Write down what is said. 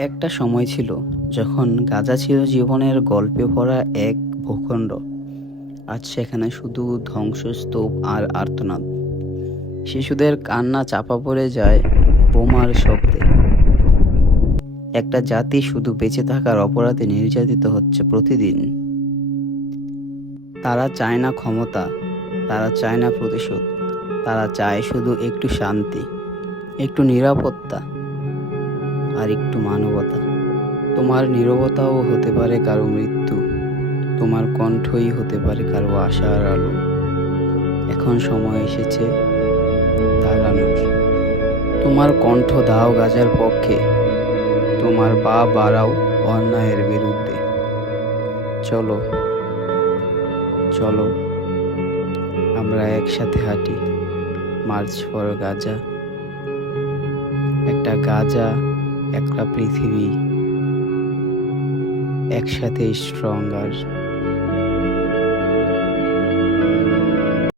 একটা সময় ছিল যখন গাজা ছিল জীবনের গল্পে ভরা এক ভূখণ্ড, আজ সেখানে শুধু ধ্বংসস্তূপ আর আর্তনাদ। শিশুদের কান্না চাপা পড়ে যায় বোমার শব্দে। একটা জাতি শুধু বেঁচে থাকার অপরাধে নির্যাতিত হচ্ছে প্রতিদিন। তারা চায় না ক্ষমতা, তারা চায় না প্রতিশোধ, তারা চায় শুধু একটু শান্তি, একটু নিরাপত্তা। আর একটু মানবতা। তোমার নীরবতাও হতে পারে কারও মৃত্যু, তোমার কণ্ঠই হতে পারে কারও আশার আলো। এখন সময় এসেছে দাঁড়ানোর। তোমার কণ্ঠ দাও গাজার পক্ষে, তোমার বা বাড়াও অন্যায়ের বিরুদ্ধে। চলো চলো, আমরা একসাথে হাঁটি, মার্চ ফর গাজা। একটা গাজা একটা পৃথিবী একসাথে স্ট্রঙ্গার